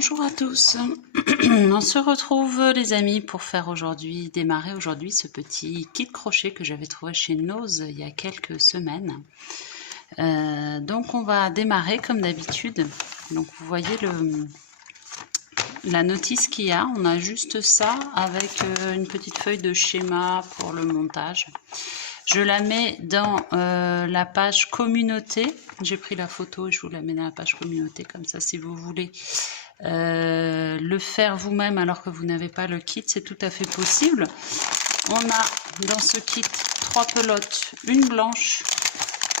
Bonjour à tous, on se retrouve les amis pour faire démarrer aujourd'hui ce petit kit crochet que j'avais trouvé chez Nose il y a quelques semaines. Donc on va démarrer comme d'habitude. Donc vous voyez la notice qu'il y a, on a juste ça avec une petite feuille de schéma pour le montage. Je la mets dans la page communauté. J'ai pris la photo et je vous la mets dans la page communauté. Comme ça, si vous voulez le faire vous-même alors que vous n'avez pas le kit, c'est tout à fait possible. On a dans ce kit 3 pelotes, une blanche,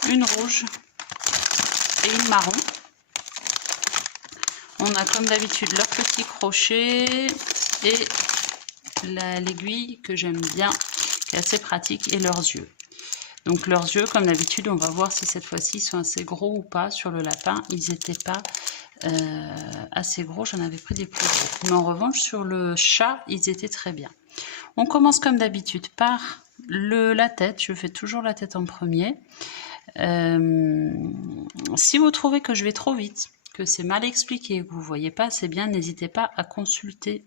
une rouge et une marron. On a comme d'habitude leur petit crochet et l'aiguille que j'aime bien, qui est assez pratique, et leurs yeux. Donc leurs yeux, comme d'habitude, on va voir si cette fois-ci ils sont assez gros ou pas. Sur le lapin, ils n'étaient pas assez gros, j'en avais pris des plus gros. Mais en revanche, sur le chat, ils étaient très bien. On commence comme d'habitude par la tête. Je fais toujours la tête en premier. Si vous trouvez que je vais trop vite, que c'est mal expliqué, que vous ne voyez pas assez bien, n'hésitez pas à consulter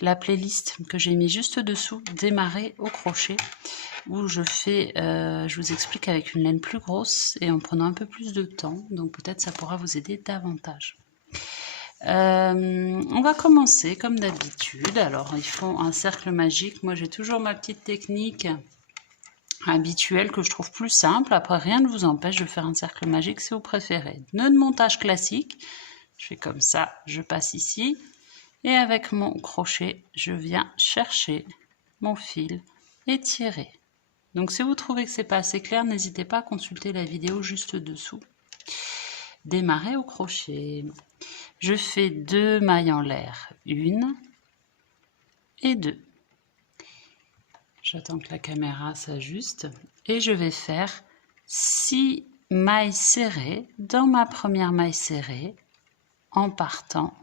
la playlist que j'ai mis juste dessous, démarrer au crochet, où je vous explique avec une laine plus grosse et en prenant un peu plus de temps, donc peut-être ça pourra vous aider davantage. On va commencer comme d'habitude. Alors ils font un cercle magique, moi j'ai toujours ma petite technique habituelle que je trouve plus simple. Après, rien ne vous empêche de faire un cercle magique si vous préférez. Nœud de montage classique, je fais comme ça, je passe ici et avec mon crochet je viens chercher mon fil et tirer. Donc si vous trouvez que c'est pas assez clair, n'hésitez pas à consulter la vidéo juste dessous. Démarrer au crochet. Je fais 2 mailles en l'air, 1 et 2. J'attends que la caméra s'ajuste et je vais faire 6 mailles serrées dans ma première maille serrée en partant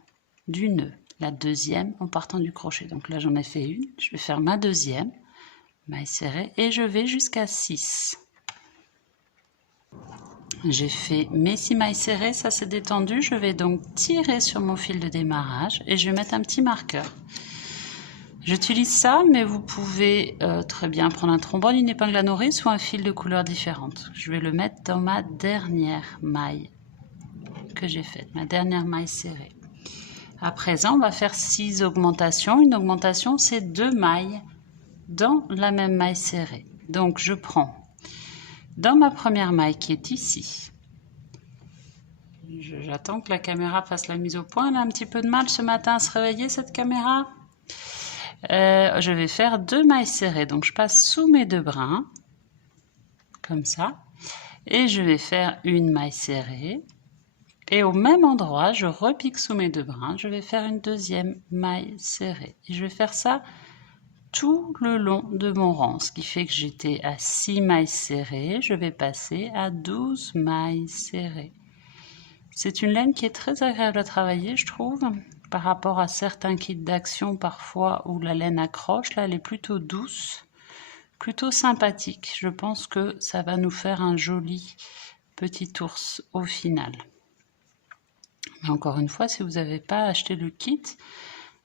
du nœud, la deuxième en partant du crochet. Donc là j'en ai fait une, je vais faire ma deuxième maille serrée et je vais jusqu'à 6. J'ai fait mes 6 mailles serrées, ça s'est détendu, je vais donc tirer sur mon fil de démarrage et je vais mettre un petit marqueur. J'utilise ça, mais vous pouvez très bien prendre un trombone, une épingle à nourrice ou un fil de couleur différente. Je vais le mettre dans ma dernière maille que j'ai faite, ma dernière maille serrée. À présent, on va faire 6 augmentations. Une augmentation, c'est 2 mailles dans la même maille serrée. Donc, je prends dans ma première maille qui est ici. J'attends que la caméra fasse la mise au point. Elle a un petit peu de mal ce matin à se réveiller, cette caméra. Je vais faire 2 mailles serrées, donc je passe sous mes 2 brins comme ça et je vais faire une maille serrée et au même endroit je repique sous mes 2 brins, je vais faire une deuxième maille serrée et je vais faire ça tout le long de mon rang, ce qui fait que j'étais à 6 mailles serrées, je vais passer à 12 mailles serrées. C'est une laine qui est très agréable à travailler, je trouve. Par rapport à certains kits d'action parfois où la laine accroche, là elle est plutôt douce, plutôt sympathique. Je pense que ça va nous faire un joli petit ours au final. Mais encore une fois, si vous n'avez pas acheté le kit,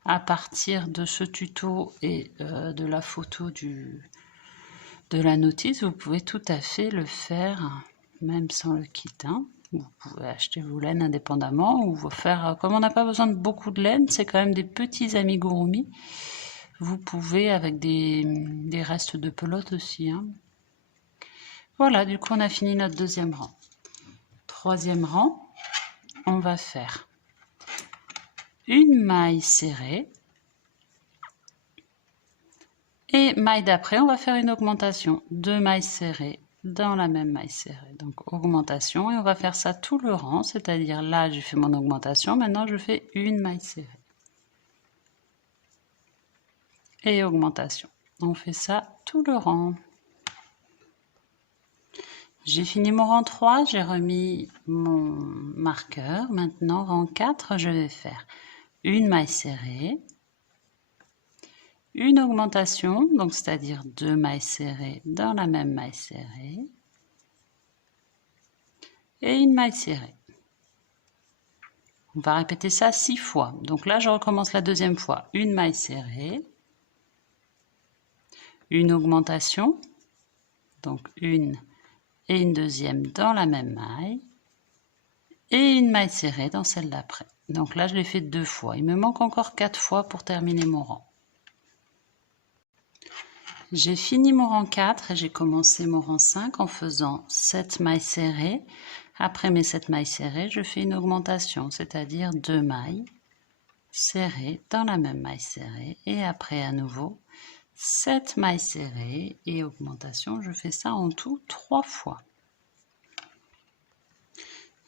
à partir de ce tuto et de la photo de la notice, vous pouvez tout à fait le faire, même sans le kit. Vous pouvez acheter vos laines indépendamment ou vous faire, comme on n'a pas besoin de beaucoup de laine, c'est quand même des petits amigurumi. Vous pouvez avec des restes de pelote aussi. Voilà, du coup on a fini notre deuxième rang. Troisième rang, on va faire une maille serrée et maille d'après, on va faire une augmentation. 2 mailles serrées dans la même maille serrée, donc augmentation, et on va faire ça tout le rang, c'est-à-dire là j'ai fait mon augmentation, maintenant je fais une maille serrée et augmentation. On fait ça tout le rang. J'ai fini mon rang 3, j'ai remis mon marqueur. Maintenant, rang 4, je vais faire une maille serrée, une augmentation, donc c'est-à-dire 2 mailles serrées dans la même maille serrée, et une maille serrée. On va répéter ça 6 fois. Donc là, je recommence la deuxième fois. Une maille serrée, une augmentation, donc une et une deuxième dans la même maille, et une maille serrée dans celle d'après. Donc là, je l'ai fait 2 fois. Il me manque encore 4 fois pour terminer mon rang. J'ai fini mon rang 4 et j'ai commencé mon rang 5 en faisant 7 mailles serrées. Après mes 7 mailles serrées, je fais une augmentation, c'est-à-dire 2 mailles serrées dans la même maille serrée. Et après, à nouveau, 7 mailles serrées et augmentation. Je fais ça en tout 3 fois.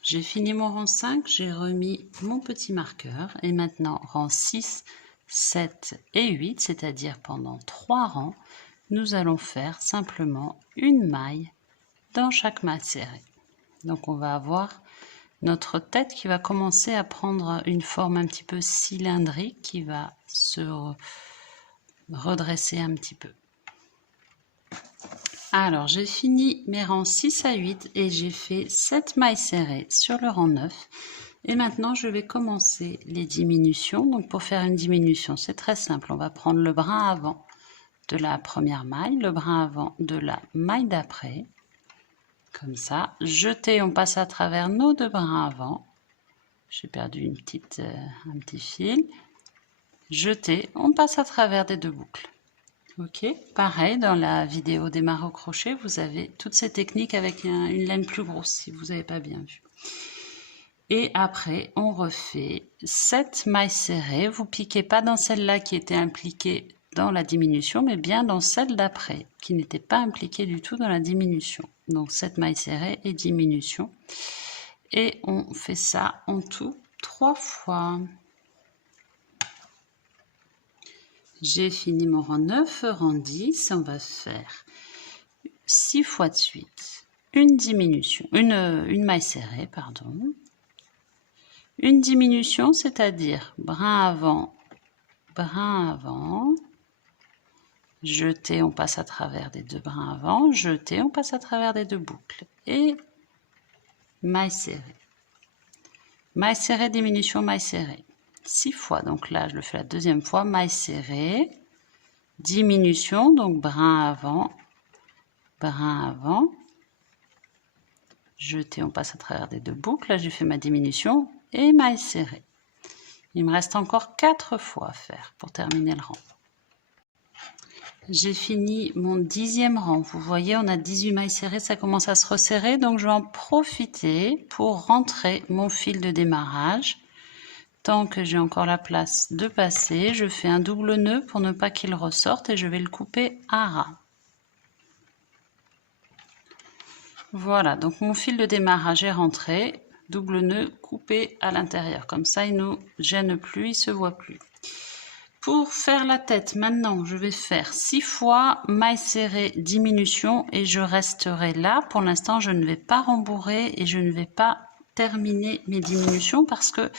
J'ai fini mon rang 5, j'ai remis mon petit marqueur. Et maintenant, rang 6, 7 et 8, c'est-à-dire pendant 3 rangs, nous allons faire simplement une maille dans chaque maille serrée. Donc on va avoir notre tête qui va commencer à prendre une forme un petit peu cylindrique qui va se redresser un petit peu. Alors j'ai fini mes rangs 6 à 8 et j'ai fait 7 mailles serrées sur le rang 9. Et maintenant je vais commencer les diminutions. Donc pour faire une diminution, c'est très simple. On va prendre le brin avant de la première maille, le brin avant de la maille d'après, comme ça, jeter, on passe à travers nos 2 brins avant, j'ai perdu un petit fil, jeter, on passe à travers des 2 boucles. Ok, pareil dans la vidéo démarrer au crochet, vous avez toutes ces techniques avec une laine plus grosse si vous n'avez pas bien vu. Et après, on refait 7 mailles serrées, vous piquez pas dans celle-là qui était impliquée dans la diminution, mais bien dans celle d'après, qui n'était pas impliquée du tout dans la diminution. Donc 7 mailles serrées et diminution. Et on fait ça en tout 3 fois. J'ai fini mon rang 9, rang 10, on va faire 6 fois de suite. Une diminution, une maille serrée, pardon. Une diminution, c'est-à-dire brin avant, jeter, on passe à travers des 2 brins avant, jeter, on passe à travers des 2 boucles et maille serrée. Maille serrée, diminution, maille serrée. 6 fois, donc là je le fais la deuxième fois, maille serrée, diminution, donc brin avant, jeter, on passe à travers des 2 boucles, là j'ai fait ma diminution et maille serrée. Il me reste encore 4 fois à faire pour terminer le rang. J'ai fini mon 10e rang. Vous voyez, on a 18 mailles serrées, ça commence à se resserrer. Donc, je vais en profiter pour rentrer mon fil de démarrage. Tant que j'ai encore la place de passer, je fais un double nœud pour ne pas qu'il ressorte et je vais le couper à ras. Voilà, donc mon fil de démarrage est rentré. Double nœud coupé à l'intérieur. Comme ça, il ne nous gêne plus, il ne se voit plus. Pour faire la tête, maintenant, je vais faire 6 fois maille serrée, diminution et je resterai là. Pour l'instant, je ne vais pas rembourrer et je ne vais pas terminer mes diminutions parce que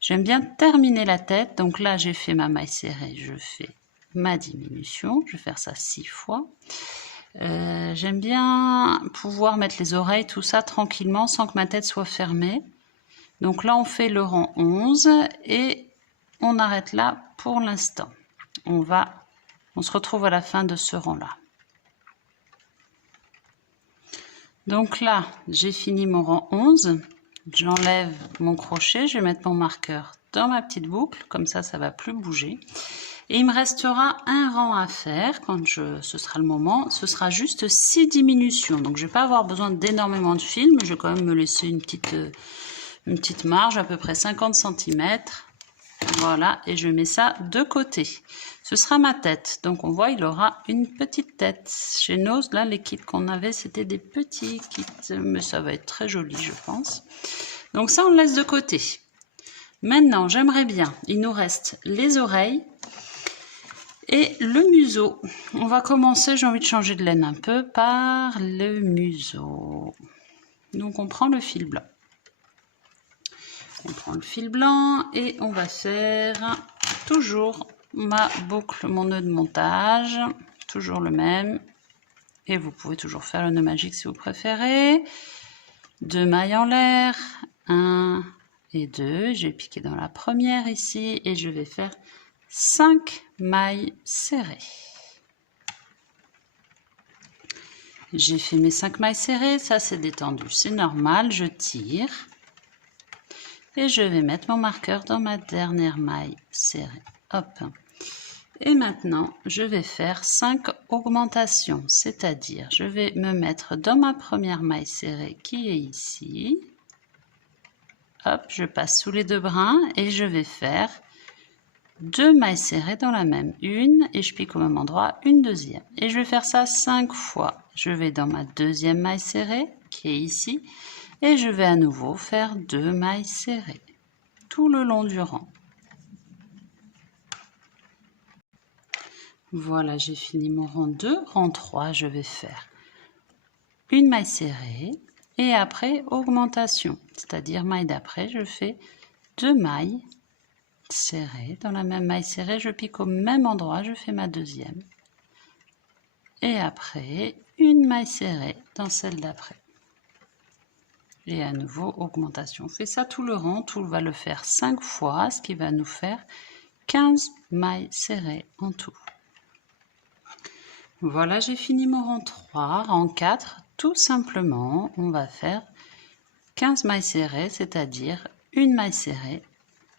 j'aime bien terminer la tête. Donc là, j'ai fait ma maille serrée, je fais ma diminution. Je vais faire ça 6 fois. J'aime bien pouvoir mettre les oreilles, tout ça tranquillement sans que ma tête soit fermée. Donc là, on fait le rang 11 et on arrête là pour l'instant. On se retrouve à la fin de ce rang-là. Donc là, j'ai fini mon rang 11. J'enlève mon crochet, je vais mettre mon marqueur dans ma petite boucle, comme ça, ça ne va plus bouger. Et il me restera un rang à faire quand ce sera le moment. Ce sera juste 6 diminutions. Donc, je ne vais pas avoir besoin d'énormément de fil, mais je vais quand même me laisser une petite marge, à peu près 50 cm. Voilà, et je mets ça de côté. Ce sera ma tête. Donc, on voit, il aura une petite tête. Chez Nose, là, les kits qu'on avait, c'était des petits kits. Mais ça va être très joli, je pense. Donc, ça, on le laisse de côté. Maintenant, j'aimerais bien, il nous reste les oreilles et le museau. On va commencer, j'ai envie de changer de laine un peu, par le museau. Donc, on prend le fil blanc. On prend le fil blanc et on va faire toujours ma boucle, mon nœud de montage, toujours le même. Et vous pouvez toujours faire le nœud magique si vous préférez. 2 mailles en l'air, 1, et 2. Je vais piquer dans la première ici et je vais faire 5 mailles serrées. J'ai fait mes 5 mailles serrées, ça c'est détendu, c'est normal, je tire. Et je vais mettre mon marqueur dans ma dernière maille serrée. Hop. Et maintenant, je vais faire 5 augmentations, c'est-à-dire je vais me mettre dans ma première maille serrée qui est ici. Hop, je passe sous les 2 brins et je vais faire 2 mailles serrées dans la même, une et je pique au même endroit, une deuxième. Et je vais faire ça 5 fois. Je vais dans ma deuxième maille serrée qui est ici et je vais à nouveau faire 2 mailles serrées tout le long du rang. Voilà, j'ai fini mon rang 2. Rang 3, je vais faire une maille serrée et après augmentation, c'est-à-dire maille d'après, je fais 2 mailles serrées. Dans la même maille serrée, je pique au même endroit, je fais ma deuxième. Et après, une maille serrée dans celle d'après. Et à nouveau, augmentation. On fait ça tout le rang, tout va le faire 5 fois, ce qui va nous faire 15 mailles serrées en tout. Voilà, j'ai fini mon rang 3. Rang 4, tout simplement, on va faire 15 mailles serrées, c'est-à-dire une maille serrée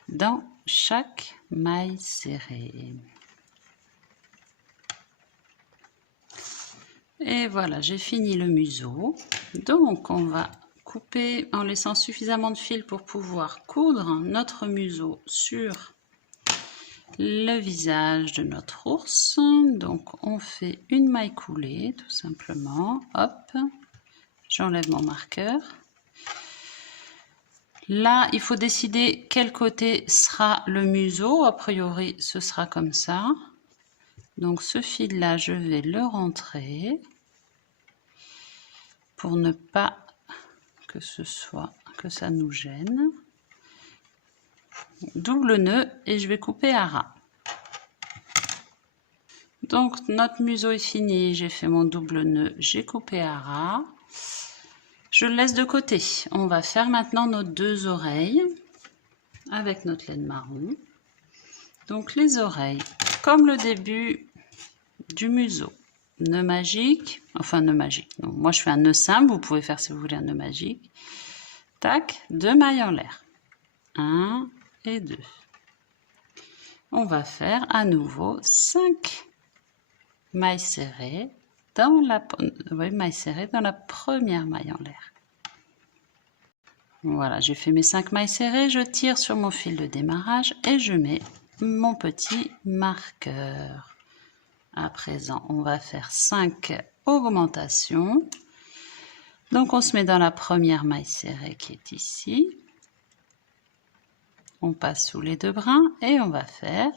dans chaque maille serrée. Et voilà, j'ai fini le museau. Donc, on va couper en laissant suffisamment de fil pour pouvoir coudre notre museau sur le visage de notre ours. Donc, on fait une maille coulée, tout simplement. Hop, j'enlève mon marqueur. Là, il faut décider quel côté sera le museau. A priori, ce sera comme ça. Donc ce fil-là, je vais le rentrer pour ne pas que ça nous gêne. Double nœud et je vais couper à ras. Donc notre museau est fini, j'ai fait mon double nœud, j'ai coupé à ras. Je le laisse de côté. On va faire maintenant nos 2 oreilles avec notre laine marron. Donc les oreilles, comme le début du museau, nœud magique, enfin nœud magique, non, moi je fais un nœud simple, vous pouvez faire si vous voulez un nœud magique. Tac, 2 mailles en l'air, 1 et 2. On va faire à nouveau 5 mailles serrées dans la première maille en l'air. Voilà, j'ai fait mes 5 mailles serrées, je tire sur mon fil de démarrage et je mets mon petit marqueur. À présent, on va faire 5 augmentations. Donc, on se met dans la première maille serrée qui est ici. On passe sous les 2 brins et on va faire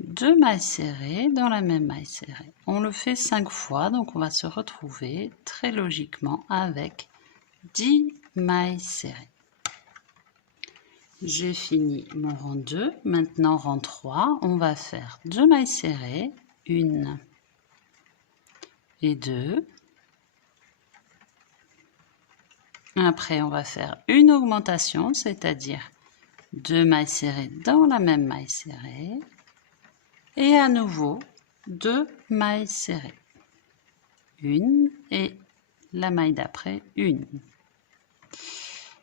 2 mailles serrées dans la même maille serrée. On le fait 5 fois, donc on va se retrouver très logiquement avec 10 mailles serrées. J'ai fini mon rang 2. Maintenant, rang 3, on va faire 2 mailles serrées, 1 et 2. Après, on va faire une augmentation, c'est-à-dire 2 mailles serrées dans la même maille serrée. Et à nouveau, 2 mailles serrées. Une et la maille d'après, une.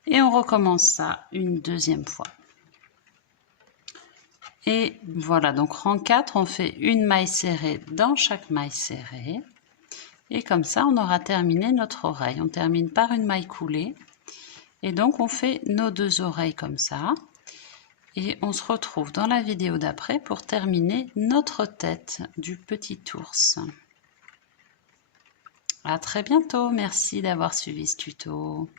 Et on recommence ça une deuxième fois. Et voilà, donc rang 4, on fait une maille serrée dans chaque maille serrée. Et comme ça, on aura terminé notre oreille. On termine par une maille coulée. Et donc, on fait nos 2 oreilles comme ça. Et on se retrouve dans la vidéo d'après pour terminer notre tête du petit ours. À très bientôt. Merci d'avoir suivi ce tuto.